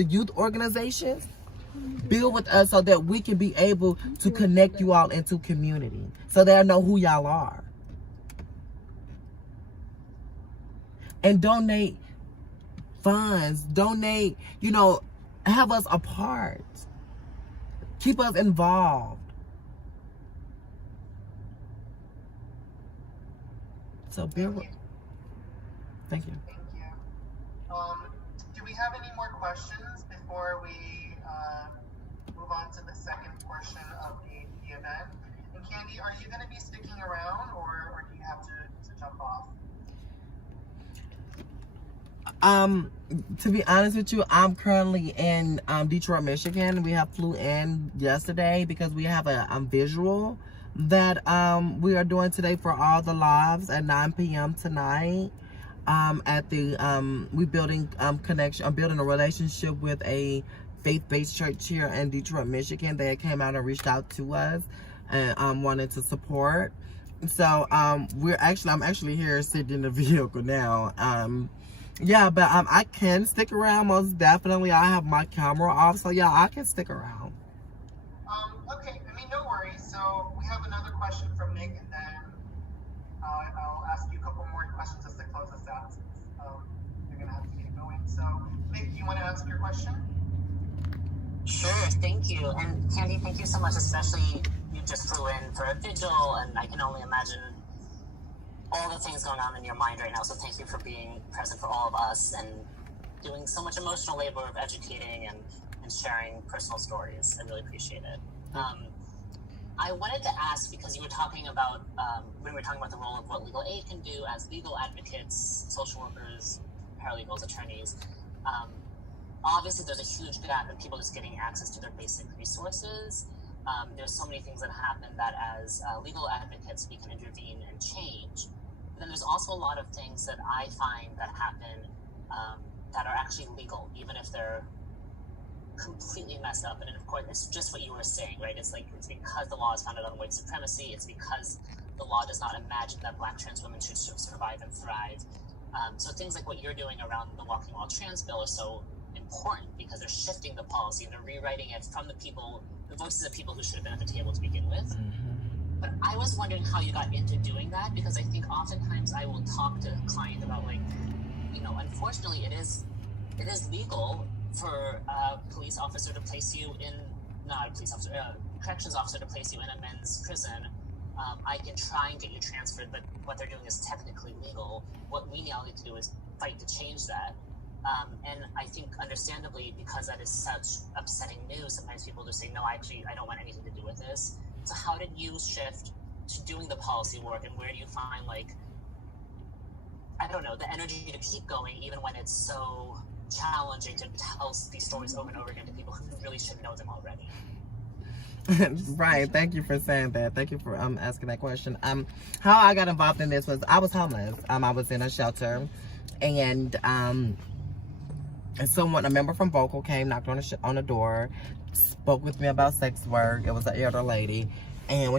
the youth organizations, build with us so that we can be able to connect you all into community, so they'll know who y'all are. And donate funds, donate, have us a part. Keep us involved. So bear with. Thank you. Thank you. Do we have any more questions before we move on to the second portion of the event? And Candy, are you going to be sticking around, or do you have to jump off? To be honest with you, I'm currently in Detroit, Michigan. We have flew in yesterday because we have a visual that we are doing today for all the lives at 9 p.m. tonight. At the we building connection. I'm building a relationship with a faith-based church here in Detroit, Michigan. They came out and reached out to us and wanted to support. So I'm actually here sitting in the vehicle now. Yeah, but I can stick around most definitely. I have my camera off, so yeah, I can stick around. Okay, no worries. So we have another question from Nick, and then I'll ask you a couple more questions just to close us out, since you're gonna have to get going. So Nick, you want to ask your question? Sure, thank you. And Candy, thank you so much, especially you just flew in for a vigil, and I can only imagine all the things going on in your mind right now. So thank you for being present for all of us and doing so much emotional labor of educating and sharing personal stories. I really appreciate it. I wanted to ask, because you were talking about, when we were talking about the role of what legal aid can do as legal advocates, social workers, paralegals, attorneys, obviously there's a huge gap in people just getting access to their basic resources. There's so many things that happen that as legal advocates we can intervene and change. But then there's also a lot of things that I find that happen that are actually legal, even if they're completely messed up. And of course, it's just what you were saying, right? It's because the law is founded on white supremacy. It's because the law does not imagine that Black trans women should survive and thrive. So things like what you're doing around the Walking While Trans bill are so important, because they're shifting the policy and they're rewriting it from the voices of people who should have been at the table to begin with. Mm-hmm. But I was wondering how you got into doing that, because I think oftentimes I will talk to a client about, unfortunately it is legal for a police officer to place you in, not a police officer, a corrections officer to place you in a men's prison. I can try and get you transferred, but what they're doing is technically legal. What we now need to do is fight to change that. And I think understandably, because that is such upsetting news, sometimes people just say, no, actually, I don't want anything to do with this. So how did you shift to doing the policy work, and where do you find, the energy to keep going, even when it's so challenging to tell these stories over and over again to people who really should know them already? Right. Thank you for saying that. Thank you for asking that question. How I got involved in this was I was homeless. I was in a shelter, and a member from Vocal came, knocked on the door, spoke with me about sex work. It was an elder lady, and when